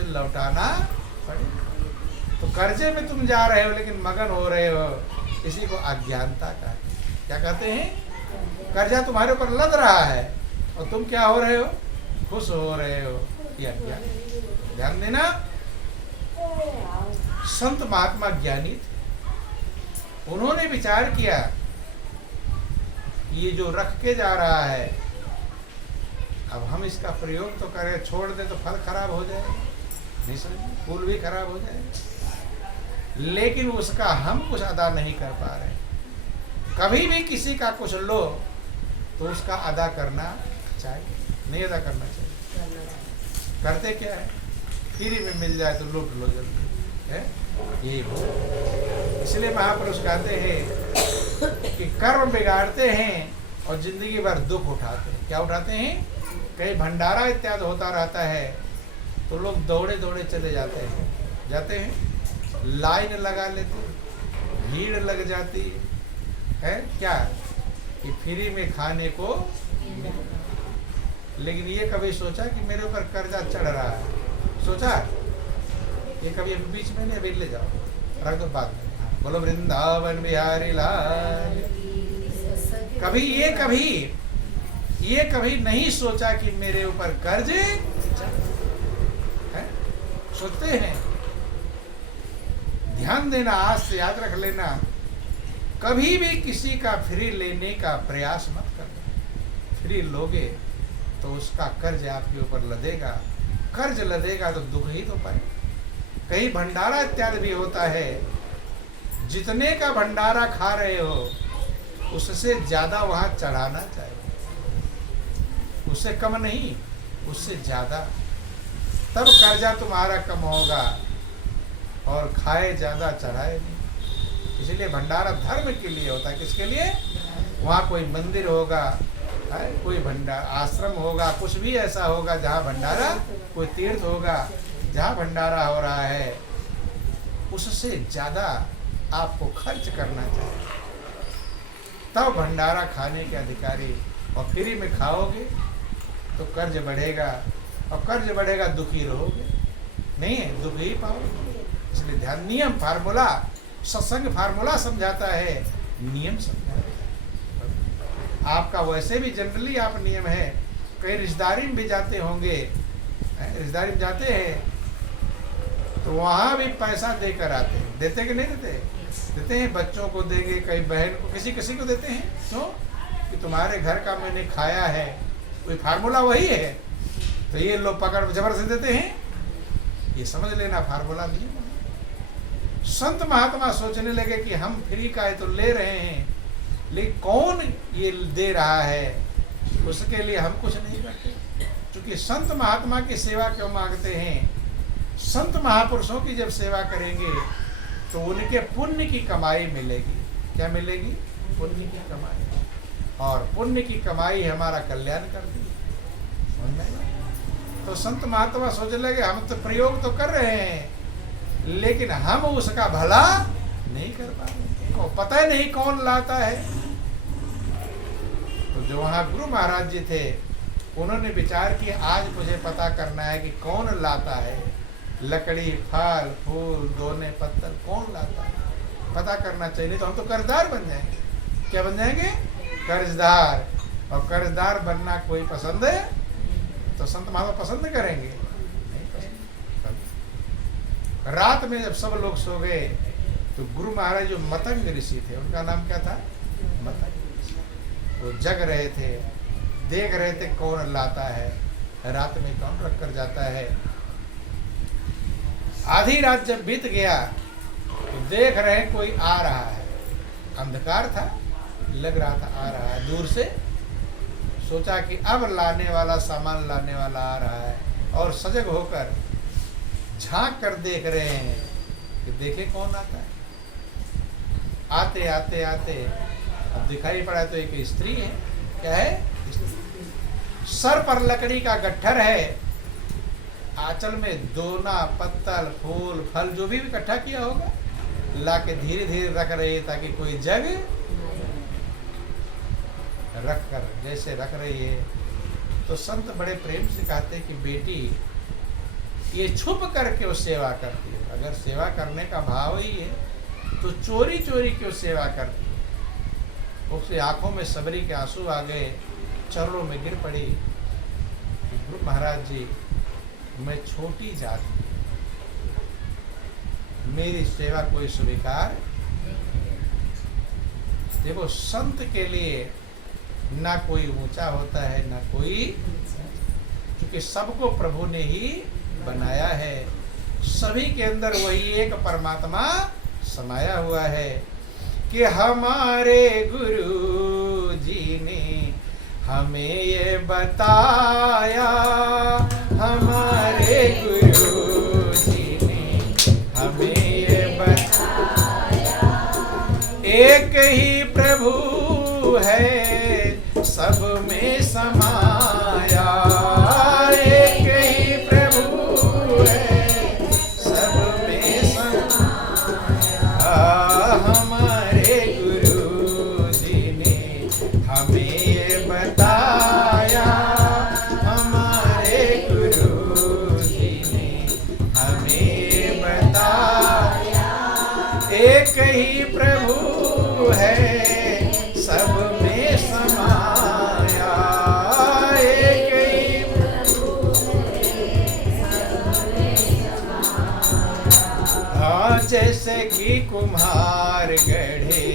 उसे लौटाना पड़ेगा। तो कर्जे में तुम जा रहे हो लेकिन मगन हो रहे हो, इसी को अज्ञानता का क्या कहते हैं? कर्जा तुम्हारे ऊपर लद रहा है और तुम क्या हो रहे हो? खुश हो रहे हो, ये अज्ञान। ध्यान देना, संत महात्मा ज्ञानी थे, उन्होंने विचार किया ये जो रख के जा रहा है, अब हम इसका प्रयोग तो करें, छोड़ दें तो फल खराब हो जाएगा, नहीं समझे, फूल भी खराब हो जाएगा, लेकिन उसका हम कुछ अदा नहीं कर पा रहे। कभी भी किसी का कुछ लो तो उसका अदा करना चाहिए, नहीं अदा करना चाहिए। करते क्या है? फ्री में मिल जाए तो लूट लो जल्दी, है ये हो। इसलिए महापुरुष कहते हैं कि कर्म बिगाड़ते हैं और जिंदगी भर दुख उठाते हैं। क्या उठाते हैं? कहीं भंडारा इत्यादि होता रहता है तो लोग दौड़े दौड़े चले जाते हैं, लाइन लगा लेते, भीड़ लग जाती है क्या कि फ्री में खाने को मिले। लेकिन ये कभी सोचा कि मेरे ऊपर कर्जा चढ़ रहा है? सोचा? ये कभी बीच में नहीं, अभी ले जाओ, रख दो बाद में। बोलो वृंदावन बिहारी लाल। ये कभी नहीं सोचा कि मेरे ऊपर कर्ज है। सोचते हैं? ध्यान देना, आज से याद रख लेना, कभी भी किसी का फ्री लेने का प्रयास मत करना। फ्री लोगे तो उसका कर्ज आपके ऊपर लदेगा, कर्ज लदेगा तो दुख ही तो पाए। कहीं भंडारा इत्यादि भी होता है, जितने का भंडारा खा रहे हो उससे ज्यादा वहां चढ़ाना चाहिए, उससे कम नहीं, उससे ज्यादा, तब कर्जा तुम्हारा कम होगा और खाए ज्यादा चढ़ाए नहीं। इसलिए भंडारा धर्म के लिए होता है। किसके लिए? वहाँ कोई मंदिर होगा, कोई भंडारा आश्रम होगा, कुछ भी ऐसा होगा जहाँ भंडारा, कोई तीर्थ होगा जहाँ भंडारा हो रहा है, उससे ज्यादा आपको खर्च करना चाहिए, तब भंडारा खाने के अधिकारी। और फ्री में खाओगे तो कर्ज बढ़ेगा, और कर्ज बढ़ेगा दुखी रहोगे, नहीं है, दुख ही पाओगे। इसलिए ध्यान, नियम, फार्मूला, सत्संग फार्मूला समझाता है, नियम समझाता है। आपका वैसे भी जनरली आप नियम है, कई रिश्तेदारी में भी जाते होंगे, रिश्तेदारी में जाते हैं तो वहाँ भी पैसा देकर आते हैं। देते कि नहीं देते? देते हैं, बच्चों को देंगे, कई बहन को, किसी को देते हैं। क्यों? कि तुम्हारे घर का मैंने खाया है, कोई फार्मूला वही है, तो ये लोग पकड़ जबरदस्ती देते हैं। ये समझ लेना फार्मूला भी। संत महात्मा सोचने लगे कि हम फ्री का है तो ले रहे हैं, लेकिन कौन ये दे रहा है, उसके लिए हम कुछ नहीं करते। क्योंकि संत महात्मा की सेवा क्यों मांगते हैं? संत महापुरुषों की जब सेवा करेंगे तो उनके पुण्य की कमाई मिलेगी। क्या मिलेगी? पुण्य की कमाई। और पुण्य की कमाई हमारा कल्याण कर दी। तो संत महात्मा सोचने लगे हम तो प्रयोग तो कर रहे हैं, लेकिन हम उसका भला नहीं कर पा रहे, को पता ही नहीं कौन लाता है। तो जो वहाँ गुरु महाराज जी थे, उन्होंने विचार किया आज मुझे पता करना है कि कौन लाता है, लकड़ी, फल, फूल, दोने, पत्थर कौन लाता है, पता करना चाहिए, नहीं तो हम तो कर्जदार बन जाएंगे। क्या बन जाएंगे? कर्जदार। और कर्जदार बनना कोई पसंद है? तो संत महात्मा पसंद करेंगे? नहीं पसंद। रात में जब सब लोग सो गए तो गुरु महाराज जो मतंग ऋषि थे, उनका नाम क्या था? मतंग ऋषि। वो जग रहे थे, देख रहे थे कौन लाता है, रात में कौन रख कर जाता है। आधी रात जब बीत गया तो देख रहे कोई आ रहा है, अंधकार था, लग रहा था आ रहा है दूर से। सोचा कि अब लाने वाला, सामान लाने वाला आ रहा है, और सजग होकर झांक कर देख रहे हैं कि देखे कौन आता है। आते आते आते अब दिखाई पड़ा तो एक स्त्री है। क्या है? सर पर लकड़ी का गट्ठर है, आंचल में दोना, पत्तल, फूल, फल जो भी इकट्ठा किया होगा ला के धीरे धीरे रख रही है ताकि कोई जग रख कर जैसे रख रही है। तो संत बड़े प्रेम से कहते कि बेटी ये छुप करके वो सेवा करती है। अगर सेवा करने का भाव ही है तो चोरी चोरी क्यों सेवा करती है? उसकी आंखों में सबरी के आंसू आ गए, चरणों में गिर पड़ी। गुरु महाराज जी, मैं छोटी जाति, मेरी सेवा कोई स्वीकार। देखो, संत के लिए ना कोई ऊंचा होता है ना कोई, क्योंकि सबको प्रभु ने ही बनाया है। सभी के अंदर वही एक परमात्मा समाया हुआ है कि हमारे गुरु जी ने हमें ये बताया, हमारे गुरु जी ने हमें ये बताया, एक ही प्रभु है सब में समाया, एक ही प्रभु है सब में समाया। हमारे गुरु जी ने हमें ये बताया, हमारे गुरु जी ने हमें ये बताया, एक ही प्रभु है सब में समाया, एक ही प्रभु है सब में समाया। हाँ, जैसे कि कुम्हार गढ़े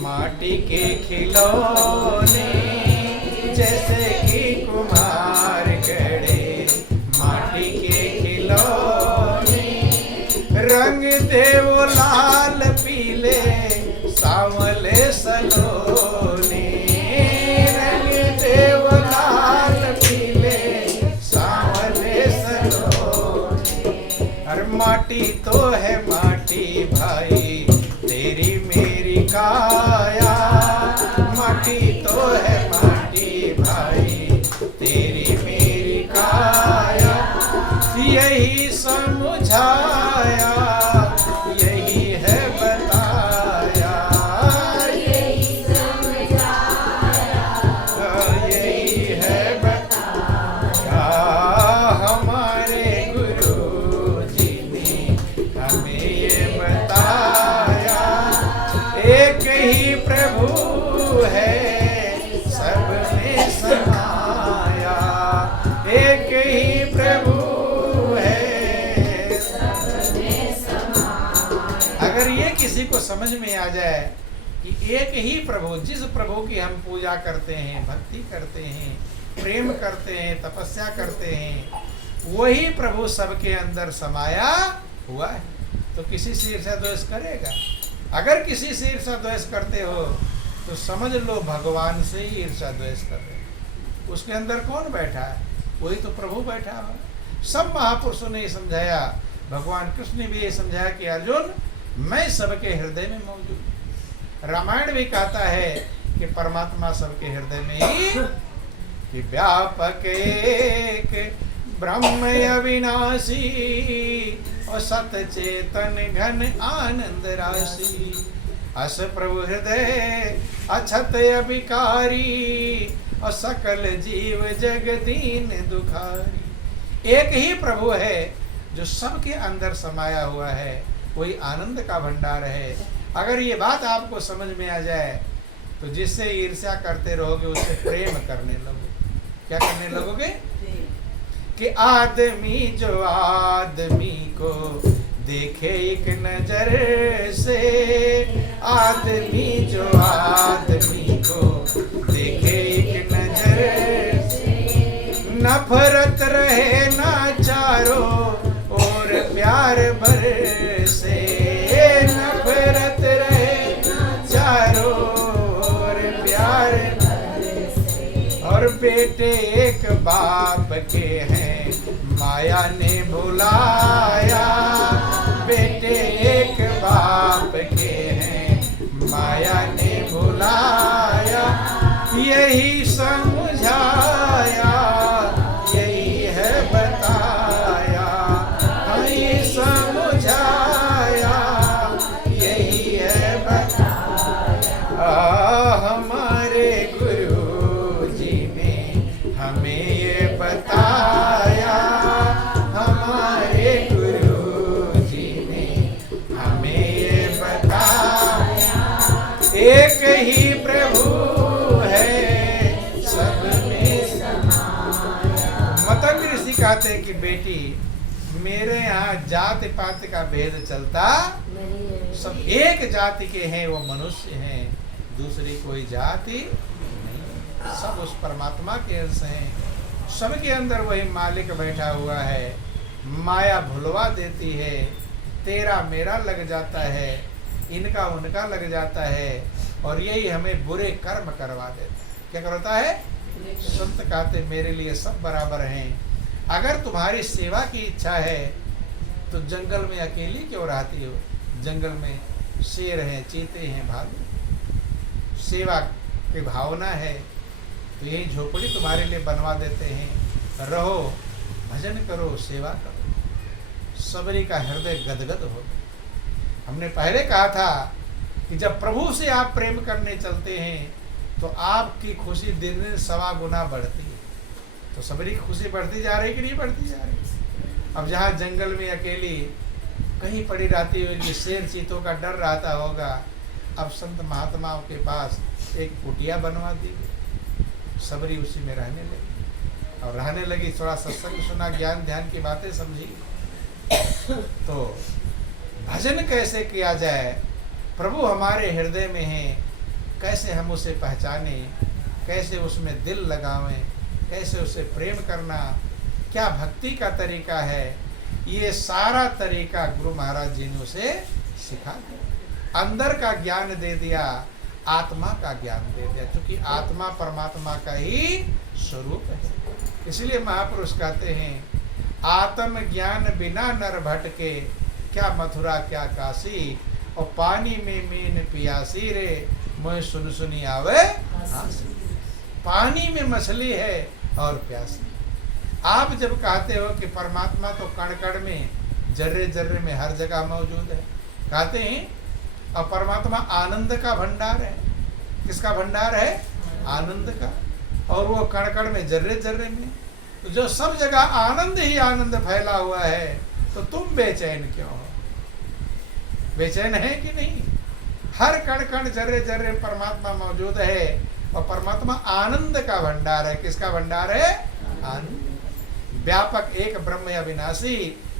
माटी के खिलौने, जैसे कि कुम्हार गढ़े माटी के खिलौने, रंग दे वो लाल पीले सांवले सलोने, रंग दे वो लाल पीले सांवले सलोने। हर माटी तो है माटी भाई तेरी मेरी काया, माटी तो है माटी भाई तेरी मेरी काया, यही समझाया यही है बताया, यही समझाया यही है बताया। हमारे गुरु जी ने हमें ये बताया, एक ही प्रभु है सब में समाया, एक ही प्रभु है सब में समाया। अगर ये किसी को समझ में आ जाए कि एक ही प्रभु, जिस प्रभु की हम पूजा करते हैं, भक्ति करते हैं, प्रेम करते हैं, तपस्या करते हैं, वही प्रभु सबके अंदर समाया हुआ है, तो किसी से ईर्ष्या द्वेष करेगा? अगर किसी से ईर्ष्या द्वेष करते हो तो समझ लो भगवान से ही ईर्ष्या द्वेष कर रहे हो। उसके अंदर कौन बैठा है? वही तो प्रभु बैठा हुआ। सब महापुरुषों ने ये समझाया, भगवान कृष्ण ने भी ये समझाया कि अर्जुन, मैं सबके हृदय में मौजूद। रामायण भी कहता है कि परमात्मा सबके हृदय में ही, कि व्यापक एक ब्रह्म अविनाशी और सत चेतन घन आनंद राशि, अस प्रभु हृदय अछत अभिकारी और सकल जीव जग दीन दुखारी। एक ही प्रभु है जो सबके अंदर समाया हुआ है, वही आनंद का भंडार है। अगर ये बात आपको समझ में आ जाए तो जिससे ईर्ष्या करते रहोगे उससे प्रेम करने लगोगे। क्या करने लगोगे? कि आदमी जो आदमी को देखे एक नजर से, आदमी जो आदमी को देखे एक नजर से, नफरत रहे ना चारों और प्यार बरसे, नफरत रहे ना चारों और प्यार बरसे। और बेटे एक बाप के हैं माया ने बुलाया, बेटे एक बाप के हैं माया ने बुलाया, यही समझाया यही है बताया, यही समझाया यही है बताया। हमारे गुरु जी ने हमें ये बताया, हमारे कहते कि बेटी मेरे यहाँ जाति पात का भेद चलता, सब एक जाति के हैं, वो मनुष्य हैं, दूसरी कोई जाति नहीं, सब उस परमात्मा के अंश हैं, सबके अंदर वही मालिक बैठा हुआ है। माया भुलवा देती है, तेरा मेरा लग जाता है, इनका उनका लग जाता है, और यही हमें बुरे कर्म करवा देता है। क्या करता है? संत कहते मेरे लिए सब बराबर हैं। अगर तुम्हारी सेवा की इच्छा है तो जंगल में अकेली क्यों रहती हो? जंगल में शेर हैं, चीते हैं, भालू, सेवा की भावना है तो यही झोपड़ी तुम्हारे लिए बनवा देते हैं। रहो, भजन करो, सेवा करो। सबरी का हृदय गदगद हो। हमने पहले कहा था कि जब प्रभु से आप प्रेम करने चलते हैं तो आपकी खुशी दिन दिन 1.25 गुना बढ़ती है। तो सबरी खुशी बढ़ती जा रही कि नहीं बढ़ती जा रही? अब जहाँ जंगल में अकेली कहीं पड़ी रहती होगी, शेर चीतों का डर रहता होगा, अब संत महात्माओं के पास एक कुटिया बनवा दी, सबरी उसी में रहने लगी। और रहने लगी, थोड़ा सत्संग सुना, ज्ञान ध्यान की बातें समझी। तो भजन कैसे किया जाए? प्रभु हमारे हृदय में है, कैसे हम उसे पहचाने, कैसे उसमें दिल लगावें, कैसे उसे प्रेम करना, क्या भक्ति का तरीका है, ये सारा तरीका गुरु महाराज जी ने उसे सिखा दिया। अंदर का ज्ञान दे दिया, आत्मा का ज्ञान दे दिया, क्योंकि आत्मा परमात्मा का ही स्वरूप है। इसलिए महापुरुष कहते हैं, आत्म ज्ञान बिना नर भटके, क्या मथुरा क्या काशी, और पानी में मीन पियासी रे, मोह सुन सुनी आवे हासी। पानी में मछली है और प्यासी। आप जब कहते हो कि परमात्मा तो कण कण में, जर्रे जर्रे में, हर जगह मौजूद है, कहते हैं, और परमात्मा आनंद का भंडार है। किसका भंडार है? आनंद का। और वो कण कण में, जर्रे जर्रे में, तो जो सब जगह आनंद ही आनंद फैला हुआ है, तो तुम बेचैन क्यों हो? बेचैन है कि नहीं? हर कण कण, जर्रे जर्रे परमात्मा मौजूद है, और परमात्मा आनंद का भंडार है। किसका भंडार है? आनंद। व्यापक एक ब्रह्म अविनाशी,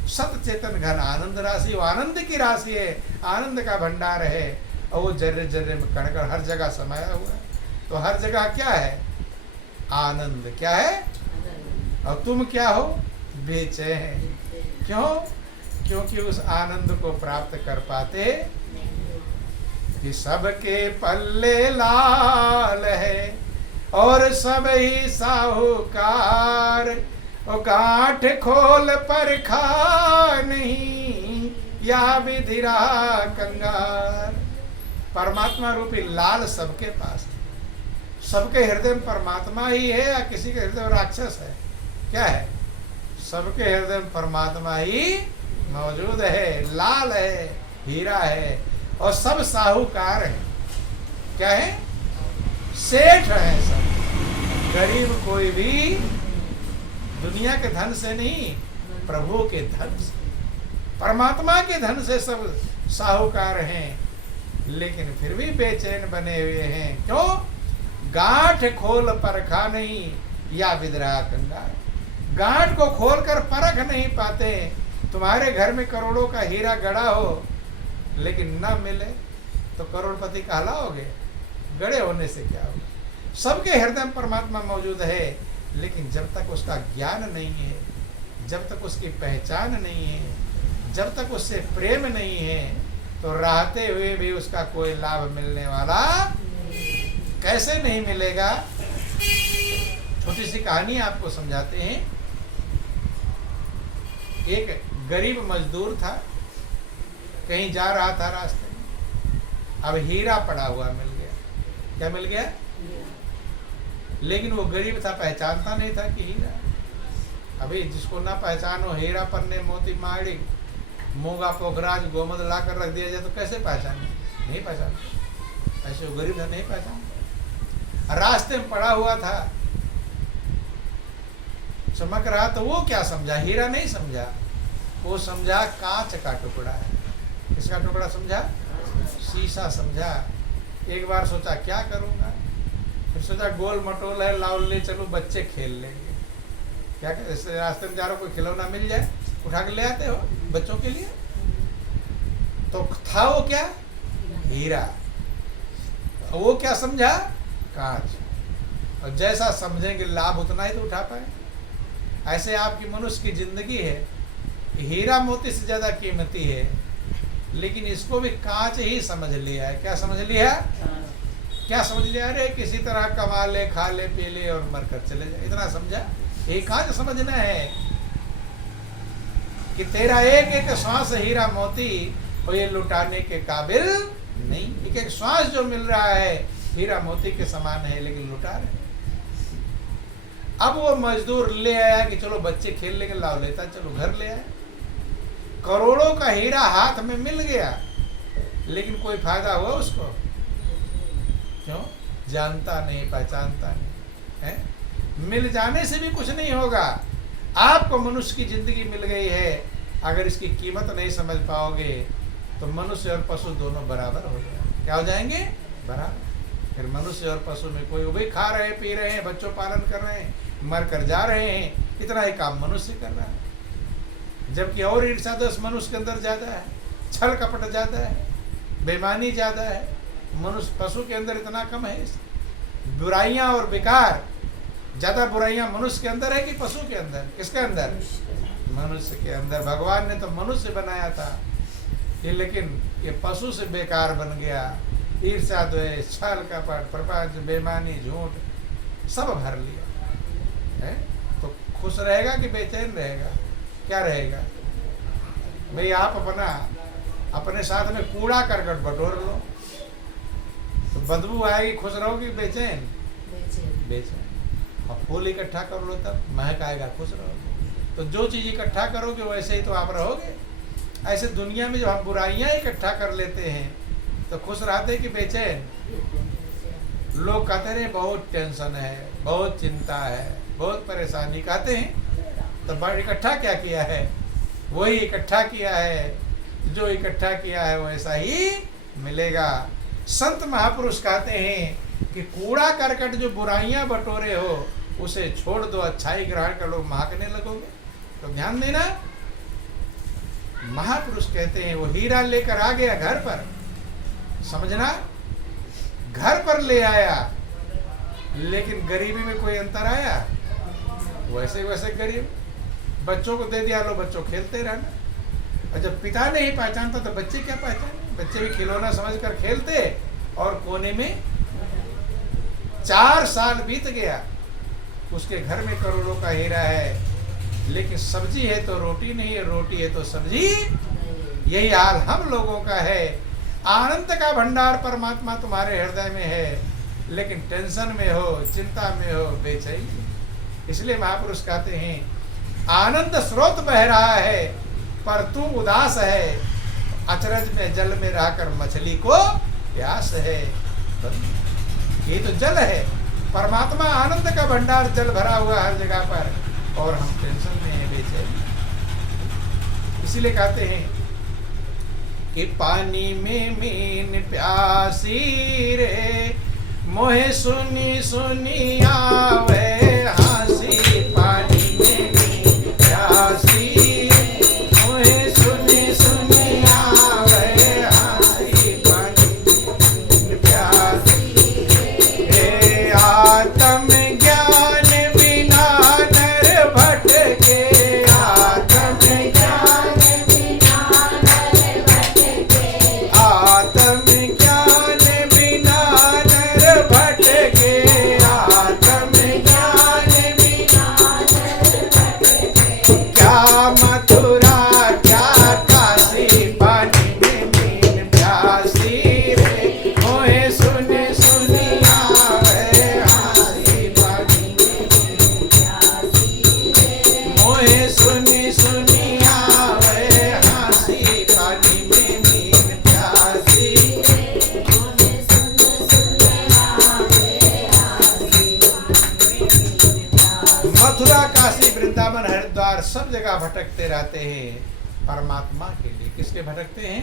सत चेतन घन आनंद राशि, वो आनंद की राशि है, आनंद का भंडार है, और वो जर्रे जर्रे में कण कण हर जगह समाया हुआ है। तो हर जगह क्या है? आनंद। क्या है? और तुम क्या हो? बेचैन। क्यों? क्योंकि उस आनंद को प्राप्त कर पाते कि सबके पल्ले लाल है और सब ही साहूकार, और गांठ खोल पर खा नहीं, या विधि रहा कंगार। परमात्मा रूपी लाल सबके पास है। सबके हृदय में परमात्मा ही है, या किसी के हृदय में राक्षस है? क्या है? सबके हृदय में परमात्मा ही मौजूद है, लाल है, हीरा है, और सब साहूकार हैं। क्या है? सेठ हैं सब। गरीब कोई भी दुनिया के धन से नहीं, प्रभु के धन से, परमात्मा के धन से सब साहूकार हैं, लेकिन फिर भी बेचैन बने हुए हैं। क्यों? गांठ खोल परखा नहीं, या विद्राह कंगार। गांठ को खोलकर परख नहीं पाते। तुम्हारे घर में करोड़ों का हीरा गड़ा हो, लेकिन न मिले तो करोड़पति कहलाओगे? गड़े होने से क्या होगा? सबके हृदय में परमात्मा मौजूद है, लेकिन जब तक उसका ज्ञान नहीं है, जब तक उसकी पहचान नहीं है, जब तक उससे प्रेम नहीं है, तो रहते हुए भी उसका कोई लाभ मिलने वाला कैसे नहीं मिलेगा? छोटी सी कहानी आपको समझाते हैं। एक गरीब मजदूर था, कहीं जा रहा था रास्ते में, अब हीरा पड़ा हुआ मिल गया। क्या मिल गया? लेकिन वो गरीब था, पहचानता नहीं था कि हीरा। अभी जिसको ना पहचानो, हीरा पन्ने मोती माड़ी, मूंगा पोखराज गोमद ला कर रख दिया जाए तो कैसे पहचाने? नहीं पहचानते। ऐसे वो गरीब था, नहीं पहचानता। रास्ते में पड़ा हुआ था, चमक रहा, तो वो क्या समझा? हीरा नहीं समझा, वो समझा कांच का टुकड़ा है। किसका टुकड़ा समझा? शीशा समझा। एक बार सोचा क्या करूँगा, फिर सोचा गोल मटोल है, लाओ ले चलो बच्चे खेल लेंगे। क्या रास्ते में जा रहे हो, कोई खिलौना मिल जाए उठा के ले आते हो बच्चों के लिए। तो था वो क्या, हीरा। वो क्या समझा, कांच। और जैसा समझेंगे लाभ उतना ही तो उठा पाए। ऐसे आपकी मनुष्य की जिंदगी है, हीरा मोती से ज्यादा कीमती है, लेकिन इसको भी कांच ही समझ लिया है। क्या समझ लिया, क्या समझ लिया, अरे किसी तरह कमा ले, खा ले, पी ले और मर कर चले जाए, इतना समझा। ये कांच समझना है कि तेरा एक एक श्वास हीरा मोती और ये लुटाने के काबिल नहीं। एक एक श्वास जो मिल रहा है हीरा मोती के समान है, लेकिन लुटा रहे। अब वो मजदूर ले आया कि चलो बच्चे खेल लेंगे, लाओ लेता, चलो घर ले आया। करोड़ों का हीरा हाथ में मिल गया, लेकिन कोई फायदा हुआ उसको? क्यों? जानता नहीं, पहचानता नहीं है। मिल जाने से भी कुछ नहीं होगा। आपको मनुष्य की जिंदगी मिल गई है, अगर इसकी कीमत नहीं समझ पाओगे तो मनुष्य और पशु दोनों बराबर हो जाएंगे। क्या हो जाएंगे? बराबर। फिर मनुष्य और पशु में कोई, वही खा रहे हैं, पी रहे हैं, बच्चों पालन कर रहे हैं, मर कर जा रहे हैं, इतना ही काम मनुष्य कर रहा है। जबकि और ईर्ष्या दोष मनुष्य के अंदर ज्यादा है, छल कपट ज्यादा है, बेईमानी ज्यादा है। मनुष्य, पशु के अंदर इतना कम है। बुराइयां और विकार ज्यादा, बुराइयां मनुष्य के अंदर है कि पशु के अंदर? किसके अंदर? मनुष्य के अंदर। भगवान ने तो मनुष्य बनाया था, लेकिन ये पशु से बेकार बन गया। ईर्ष्या द्वेष, छल कपट, प्रपंच, बेईमानी, झूठ सब भर लिया है। तो खुश रहेगा कि बेचैन रहेगा? क्या रहेगा भाई? आप अपने साथ में कूड़ा करकट बटोर लो तो बदबू आएगी, खुश रहोगे बेचैन? बेचैन। और फूल इकट्ठा कर लो तब महक आएगा, खुश रहोगे। तो जो चीज इकट्ठा करोगे वैसे ही तो आप रहोगे। ऐसे दुनिया में जब हम बुराइयां इकट्ठा कर लेते हैं तो खुश रहते कि बेचैन? लोग कहते रहे बहुत टेंशन है, बहुत चिंता है, बहुत परेशानी, कहते हैं तो बड़ इकट्ठा क्या किया है? वही इकट्ठा किया है, जो इकट्ठा किया है वैसा ही मिलेगा। संत महापुरुष कहते हैं कि कूड़ा करकट जो बुराइयां बटोरे हो उसे छोड़ दो, अच्छाई ग्रहण कर लो, महकने लगोगे। तो ध्यान देना, महापुरुष कहते हैं वो हीरा लेकर आ गया घर पर, समझना, घर पर ले आया, लेकिन गरीबी में कोई अंतर आया? वैसे वैसे गरीब। बच्चों को दे दिया, लो बच्चों खेलते रहना। और जब पिता नहीं पहचानता तो बच्चे क्या पहचाने? बच्चे भी खिलौना समझकर खेलते और कोने में। 4 साल बीत गया, उसके घर में करोड़ों का हीरा है, लेकिन सब्जी है तो रोटी नहीं है, रोटी है तो सब्जी। यही हाल हम लोगों का है। आनंद का भंडार परमात्मा तुम्हारे हृदय में है, लेकिन टेंशन में हो, चिंता में हो, बेचैनी। इसलिए महापुरुष कहते हैं आनंद स्रोत बह रहा है पर तू उदास है, अचरज में जल में रहकर मछली को प्यास है। ये तो जल है, परमात्मा आनंद का भंडार जल भरा हुआ हर जगह पर, और हम टेंशन में हैं, बेचैनी। इसीलिए कहते हैं कि पानी में मीन प्यासी रे, मोहे सुनी सुनी आवे हासी। पानी में मीन प्यासी, मोहे सुनी सुनी आवे हासी। पानी में मीन प्यासी, हे आत्म ज्ञान बिना नर भटके। आत्म ज्ञान बिना नर भटके। आत्म ज्ञान बिना नर भटके। आत्म ज्ञान बिना नर भटके। क्या मथुरा क्या काशी, पानी में मीन प्यासी रे, मोहे सुने सुनी आवे हासी। पानी में मीन प्यासी रे, मोहे सुनी सुनी आवे हासी। पानी में मीन प्यासी रे, मोहे सुनी सुनी आवे हासी। मथुरा, काशी, वृंदावन, हरिद्वार सब जगह भटकते रहते हैं परमात्मा के लिए। किसके भटकते हैं?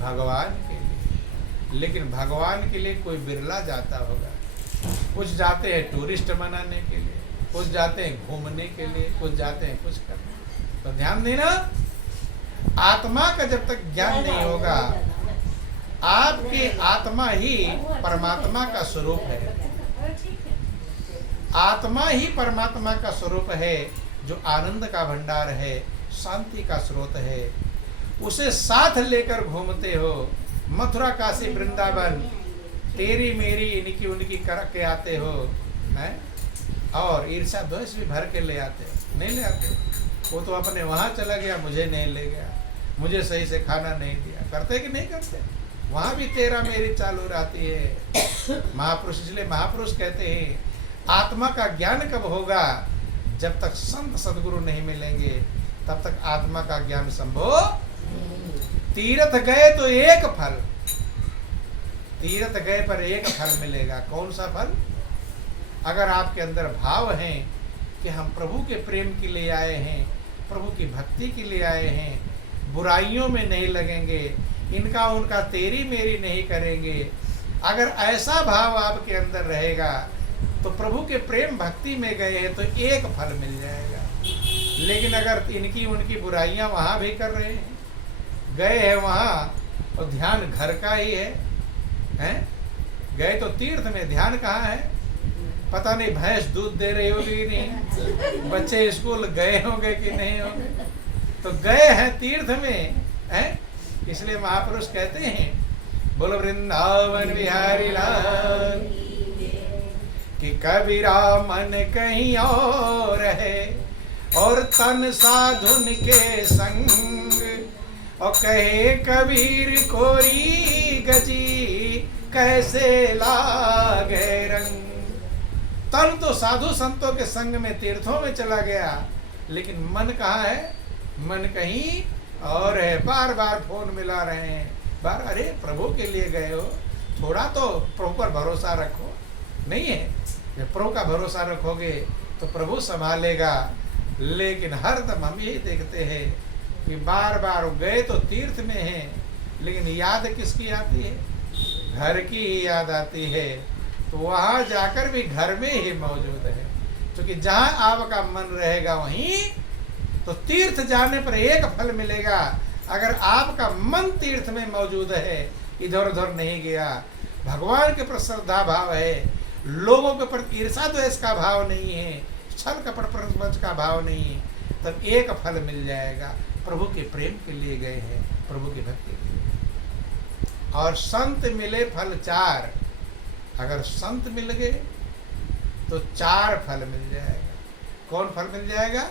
भगवान के लिए। लेकिन भगवान के लिए कोई बिरला जाता होगा। कुछ जाते हैं टूरिस्ट मनाने के लिए, कुछ जाते हैं घूमने के लिए, कुछ जाते हैं कुछ करने। तो ध्यान देना, आत्मा का जब तक ज्ञान नहीं होगा, आपकी आत्मा ही परमात्मा का स्वरूप है। आत्मा ही परमात्मा का स्वरूप है, जो आनंद का भंडार है, शांति का स्रोत है। उसे साथ लेकर घूमते हो, मथुरा काशी वृंदावन तेरी मेरी इनकी उनकी करके आते हो, हैं? और ईर्ष्या द्वेष भी भर के ले आते हो? नहीं ले आते। वो तो अपने वहां चला गया, मुझे नहीं ले गया, मुझे सही से खाना नहीं दिया। करते कि नहीं करते? वहां भी तेरा मेरी चालू रहती है। महापुरुष, इसलिए महापुरुष कहते हैं आत्मा का ज्ञान कब होगा? जब तक संत सदगुरु नहीं मिलेंगे तब तक आत्मा का ज्ञान संभव। तीर्थ गए तो एक फल, तीर्थ गए पर एक फल मिलेगा। कौन सा फल? अगर आपके अंदर भाव है कि हम प्रभु के प्रेम के लिए आए हैं, प्रभु की भक्ति के लिए आए हैं, बुराइयों में नहीं लगेंगे, इनका उनका तेरी मेरी नहीं करेंगे, अगर ऐसा भाव आपके अंदर रहेगा तो प्रभु के प्रेम भक्ति में गए हैं तो एक फल मिल जाएगा। लेकिन अगर इनकी उनकी बुराइयां वहां भी कर रहे हैं, गए हैं वहां और ध्यान घर का ही है, हैं? गए तो तीर्थ में, ध्यान कहाँ है? पता नहीं भैंस दूध दे रही होगी कि नहीं, बच्चे स्कूल गए होंगे कि नहीं होंगे, तो गए हैं तीर्थ में, हैं? इसलिए महापुरुष कहते हैं, बोलो वृंदावन बिहारी लाल कि कबीरा मन कहीं और है और तन साधुन के संग, और कहे कबीर कोरी गजी कैसे लागे रंग। तन तो साधु संतों के संग में तीर्थों में चला गया, लेकिन मन कहाँ है? मन कहीं और है। बार बार फोन मिला रहे हैं, बार, अरे प्रभु के लिए गए हो, थोड़ा तो प्रभु पर भरोसा रखो। नहीं है, जब प्रभु का भरोसा रखोगे तो प्रभु संभालेगा। लेकिन हर दम हम यही देखते हैं कि बार बार गए तो तीर्थ में हैं, लेकिन याद किसकी आती है? घर की ही याद आती है। तो वहाँ जाकर भी घर में ही मौजूद है, क्योंकि जहाँ आपका मन रहेगा वहीं तो तीर्थ जाने पर एक फल मिलेगा। अगर आपका मन तीर्थ में मौजूद है, इधर उधर नहीं गया, भगवान के प्रति श्रद्धा भाव है, लोगों के प्रति ईर्षा द्वेष का भाव नहीं है, छल कपट प्रपंच का भाव नहीं है, तब एक फल मिल जाएगा। प्रभु के प्रेम के लिए गए हैं, प्रभु की भक्ति के लिए। और संत मिले फल चार। अगर संत मिल गए तो चार फल मिल जाएगा। कौन फल मिल जाएगा?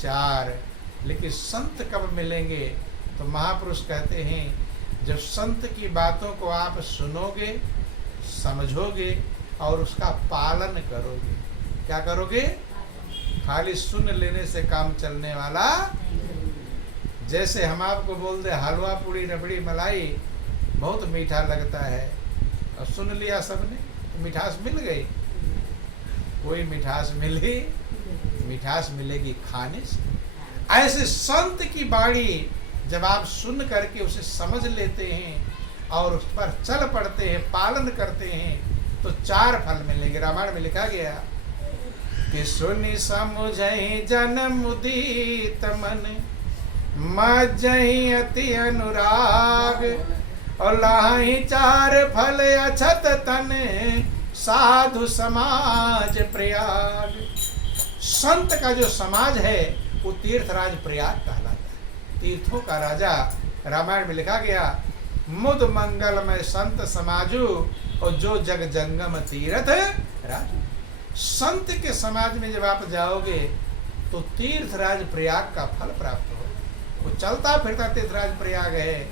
चार। लेकिन संत कब मिलेंगे? तो महापुरुष कहते हैं जब संत की बातों को आप सुनोगे, समझोगे और उसका पालन करोगे। क्या करोगे? खाली सुन लेने से काम चलने वाला। जैसे हम आपको बोल दे हलवा पूड़ी रबड़ी मलाई बहुत मीठा लगता है, और सुन लिया सबने तो मिठास मिल गई। कोई मिठास मिली? मिठास मिलेगी खाने से। ऐसे संत की बाणी जब आप सुन करके उसे समझ लेते हैं और उस पर चल पड़ते हैं, पालन करते हैं, तो चार फल मिलेंगे। रामायण में लिखा गया कि सुनि समुझहि जन मुदित मन, मज्जहि अति अनुराग, और लाहि चार फल अछत तन, साधु समाज प्रयाग। संत का जो समाज है वो तीर्थराज प्रयाग कहलाता है, तीर्थों का राजा। रामायण में लिखा गया मुद मंगलमय संत समाजू, और जो जग जंगम तीर्थ राजू। संत के समाज में जब आप जाओगे तो तीर्थराज प्रयाग का फल प्राप्त हो। वो चलता फिरता तीर्थराज प्रयाग है,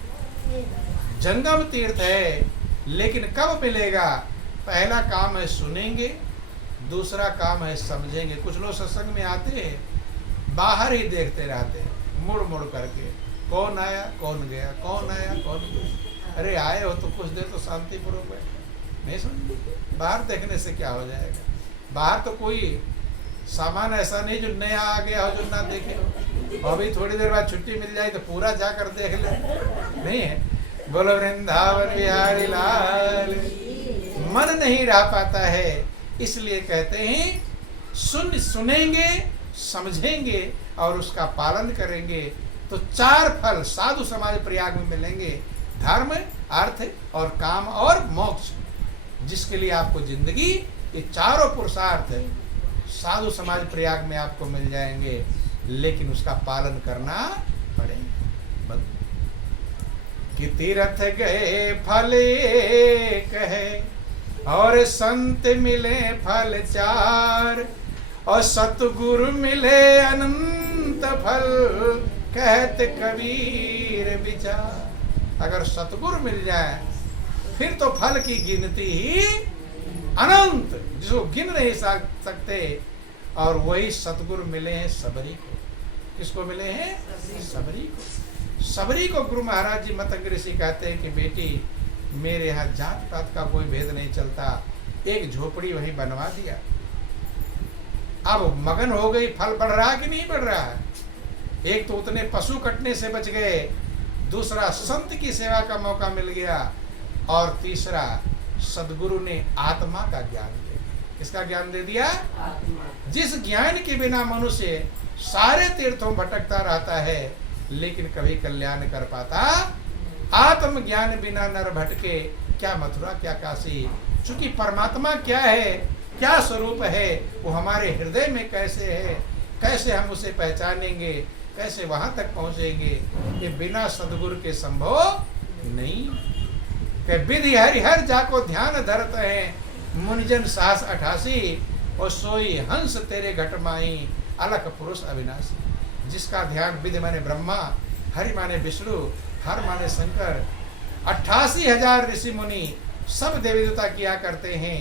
जंगम तीर्थ है। लेकिन कब मिलेगा? पहला काम है सुनेंगे, दूसरा काम है समझेंगे। कुछ लोग सत्संग में आते हैं, बाहर ही देखते रहते हैं, मुड़ मुड़ करके, कौन आया कौन गया, कौन आया कौन गया। अरे आए हो तो कुछ देर तो शांतिपूर्वक बैठो, नहीं समझ। बाहर देखने से क्या हो जाएगा? बाहर तो कोई सामान ऐसा नहीं जो नया आ गया हो जो ना देखे हो। अभी थोड़ी देर बाद छुट्टी मिल जाए तो पूरा जाकर देख ले, नहीं है? बोलो वृंदावन बिहारी लाल। मन नहीं रह पाता है, इसलिए कहते हैं सुनेंगे, समझेंगे और उसका पालन करेंगे तो 4 फल साधु समाज प्रयाग में मिलेंगे, धर्म, अर्थ और काम और मोक्ष, जिसके लिए आपको जिंदगी ये चारों पुरुषार्थ साधु समाज प्रयाग में आपको मिल जाएंगे, लेकिन उसका पालन करना पड़ेगा। कि तीर्थ गए फल एक है और संत मिले फल 4 और सतगुरु मिले अनंत फल, कहते कबीर विचार। अगर सतगुरु मिल जाए फिर तो फल की गिनती ही अनंत, जिसको गिन नहीं सकते। और वही सतगुरु मिले हैं सबरी को। किसको मिले हैं? सबरी को। सबरी को गुरु महाराज जी मतंग ऋषि कहते हैं कि बेटी मेरे यहाँ जात पात का कोई भेद नहीं चलता, एक झोपड़ी वहीं बनवा दिया। अब मगन हो गई, फल बढ़ रहा कि नहीं बढ़ रहा है? एक तो उतने पशु कटने से बच गए, दूसरा संत की सेवा का मौका मिल गया, और तीसरा सदगुरु ने आत्मा का ज्ञान दे दिया। किसका ज्ञान दे दिया? जिस ज्ञान के बिना मनुष्य सारे तीर्थों भटकता रहता है लेकिन कभी कल्याण कर पाता। आत्म ज्ञान बिना नर भटके, क्या मथुरा क्या काशी। चूंकि परमात्मा क्या है, क्या स्वरूप है, वो हमारे हृदय में कैसे है, कैसे हम उसे पहचानेंगे, कैसे वहां तक पहुंचेंगे, ये बिना सदगुरु के संभव नहीं। कि विधि हरिहर जाको ध्यान धरत है, मुनिजन साहस 88 और सोई हंस तेरे घट माई, अलख पुरुष अविनाशी। जिसका ध्यान विधि माने ब्रह्मा, हरि माने विष्णु, हर माने शंकर, 88,000 ऋषि मुनि सब देवी देवता किया करते हैं,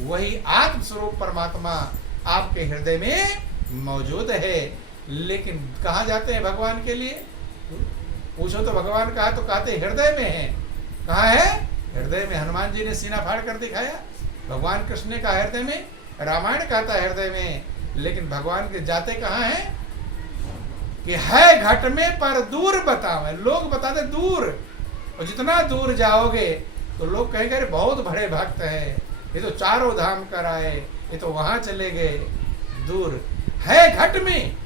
वही आत्म स्वरूप परमात्मा आपके हृदय में मौजूद है। लेकिन कहाँ जाते हैं भगवान के लिए? पूछो तो भगवान कहा तो कहते हृदय में है। कहाँ है? हृदय में। हनुमान जी ने सीना फाड़ कर दिखाया, भगवान कृष्ण ने कहा हृदय में, रामायण कहता है हृदय में, लेकिन भगवान के जाते कहाँ हैं? कि है घट में पर दूर बतावे। लोग बताते दूर, और जितना दूर जाओगे तो लोग कहेंगे अरे बहुत बड़े भक्त हैं, ये तो चारों धाम कराए, ये तो वहां चले गए। दूर है घट में,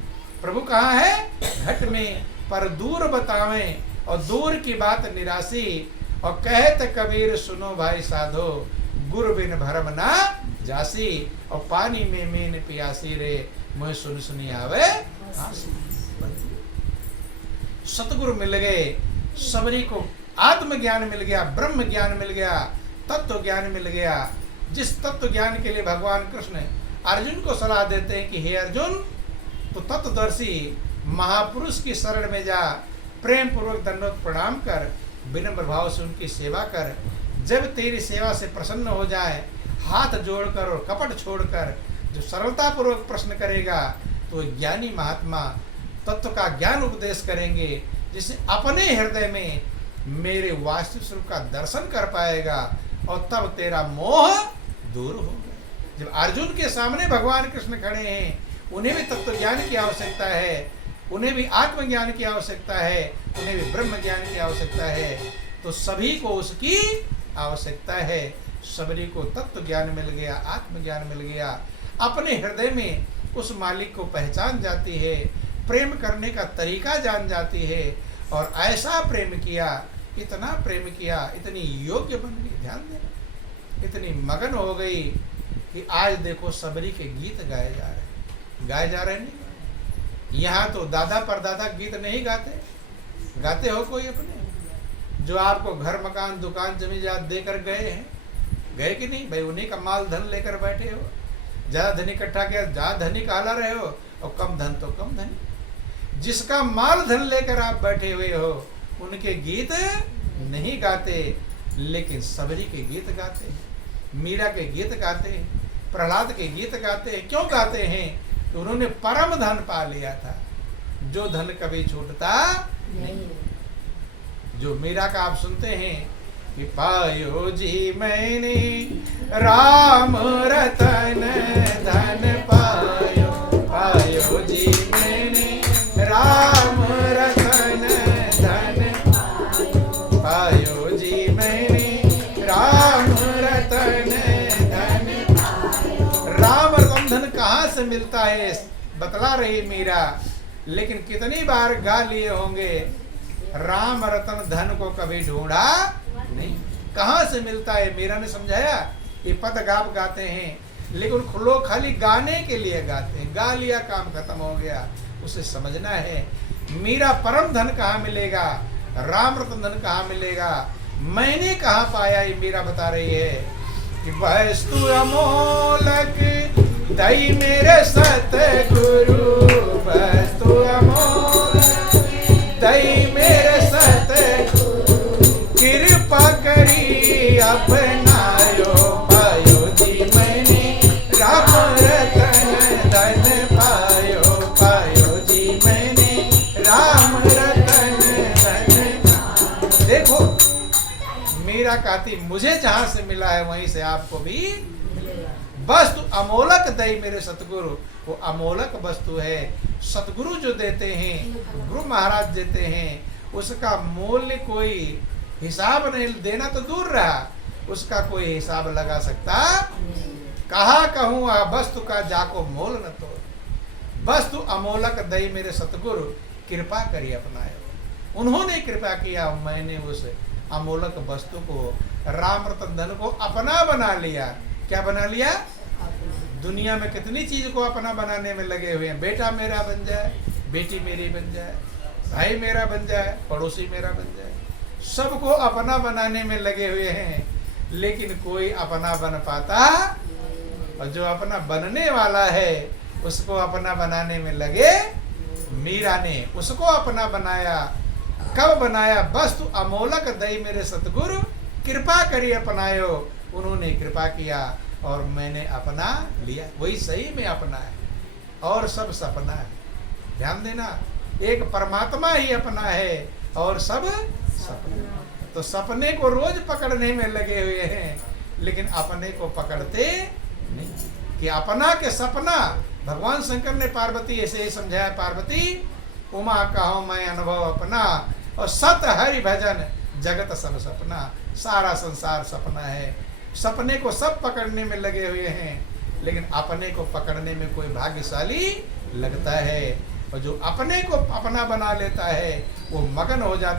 प्रभु कहाँ है? घट में, पर दूर बतावे और दूर की बात निराशी। और कहत कबीर सुनो भाई साधो, गुरु बिन भरम ना जासी। और पानी में मीन पियासी रे, मुझे सुन सुनी आवे आसी। सतगुरु मिल गए, सबरी को आत्मज्ञान मिल गया, ब्रह्म ज्ञान मिल गया, तत्व ज्ञान मिल गया। जिस तत्व ज्ञान के लिए भगवान कृष्ण अर्जुन को सलाह देते हैं कि हे अर्जुन, तो तत्वदर्शी महापुरुष की शरण में जा, प्रेम पूर्वक दंडवत प्रणाम कर, विनम्र भाव से उनकी सेवा कर। जब तेरी सेवा से प्रसन्न हो जाए, हाथ जोड़कर और कपट छोड़कर जो सरलता पूर्वक प्रश्न करेगा, तो ज्ञानी महात्मा तत्व का ज्ञान उपदेश करेंगे, जिससे अपने हृदय में मेरे वास्तविक स्वरूप का दर्शन कर पाएगा, और तब तेरा मोह दूर होगा। जब अर्जुन के सामने भगवान कृष्ण खड़े हैं, उन्हें भी तत्व ज्ञान की आवश्यकता है, उन्हें भी आत्मज्ञान की आवश्यकता है, उन्हें भी ब्रह्म ज्ञान की आवश्यकता है, तो सभी को उसकी आवश्यकता है। सबरी को तत्व ज्ञान मिल गया, आत्मज्ञान मिल गया, अपने हृदय में उस मालिक को पहचान जाती है, प्रेम करने का तरीका जान जाती है, और ऐसा प्रेम किया, इतना प्रेम किया, इतनी योग्य बन गई, ध्यान देना, इतनी मगन हो गई कि आज देखो सबरी के गीत गाए जा रहे हैं। नहीं, यहाँ तो दादा परदादा गीत नहीं गाते। गाते हो कोई अपने? जो आपको घर मकान दुकान जमीन देकर गए हैं, गए कि नहीं भाई? उन्हीं का माल धन लेकर बैठे हो। ज्यादा धन इकट्ठा किया, ज्यादा धनी कहला रहे हो, और कम धन तो कम धनी। जिसका माल धन लेकर आप बैठे हुए हो, उनके गीत नहीं गाते, लेकिन सबरी के गीत गाते हैं, मीरा के गीत गाते हैं, प्रहलाद के गीत गाते हैं। क्यों गाते हैं? तो उन्होंने परम धन पा लिया था, जो धन कभी छूटता नहीं। जो मीरा का आप सुनते हैं कि पायो जी मैंने राम रतन धन पायो, पायो जी मैंने राम रतन धन पायो जी मैंने राम रतन धन। राम रतन धन कहाँ से मिलता है बतला रही मीरा। लेकिन कितनी बार गा लिए होंगे, राम रतन धन को कभी ढूंढा नहीं। कहां से मिलता है? मीरा ने समझाया, ये पद गाप गाते हैं, लेकिन लोग खाली गाने के लिए गाते हैं। गा लिया, काम खत्म हो गया। उसे समझना है मीरा परम धन कहाँ मिलेगा, राम रतन धन कहाँ मिलेगा, मैंने कहाँ पाया। ये मीरा बता रही है कि वस्तु अमोलक दई मेरे सतगुरु, वस्तु अमोलक दई मेरे सतगुरु, कृपा करी अपनायो पायो जी मैंने राम रतन धन पायो, पायो जी मैंने राम रतन धन। देखो मीरा कहती मुझे जहां से मिला है वहीं से आपको भी वस्तु अमोलक दई मेरे सतगुरु। वो अमोलक वस्तु है, सतगुरु जो देते हैं, गुरु महाराज देते हैं, उसका मूल्य कोई हिसाब नहीं, देना तो दूर रहा, उसका कोई हिसाब लगा सकता। कहा कहूँ वस्तु का जाको मोल न तो, वस्तु अमोलक दई मेरे सतगुरु, कृपा करी अपनायो। उन्होंने कृपा किया, मैंने उस अमोलक वस्तु को, राम रतन धन को अपना बना लिया। क्या बना लिया? दुनिया में कितनी चीज को अपना बनाने में लगे हुए हैं। बेटा मेरा बन जाए, बेटी मेरी बन जाए, भाई मेरा बन जाए, पड़ोसी मेरा बन जाए, सबको अपना बनाने में लगे हुए हैं, लेकिन कोई अपना बन पाता? और जो अपना बनने वाला है उसको अपना बनाने में लगे। मीरा ने उसको अपना बनाया। कब बनाया? वस्तु अमोलक दई मेरे सतगुरु, कृपा करी अपनायो। उन्होंने कृपा किया और मैंने अपना लिया। वही सही में अपना है, और सब सपना है। ध्यान देना, एक परमात्मा ही अपना है और सब सपना। तो सपने को रोज पकड़ने में लगे हुए हैं, लेकिन अपने को पकड़ते नहीं। कि अपना के सपना, भगवान शंकर ने पार्वती ऐसे ही समझाया, पार्वती उमा कहो मैं अनुभव अपना, और सत हरि भजन जगत सब सपना। सारा संसार सपना है। सपने को सब पकड़ने में लगे हुए हैं, लेकिन अपने को पकड़ने में कोई भाग्यशाली लगता है। और जो अपने को अपना बना लेता है वो मगन हो जाता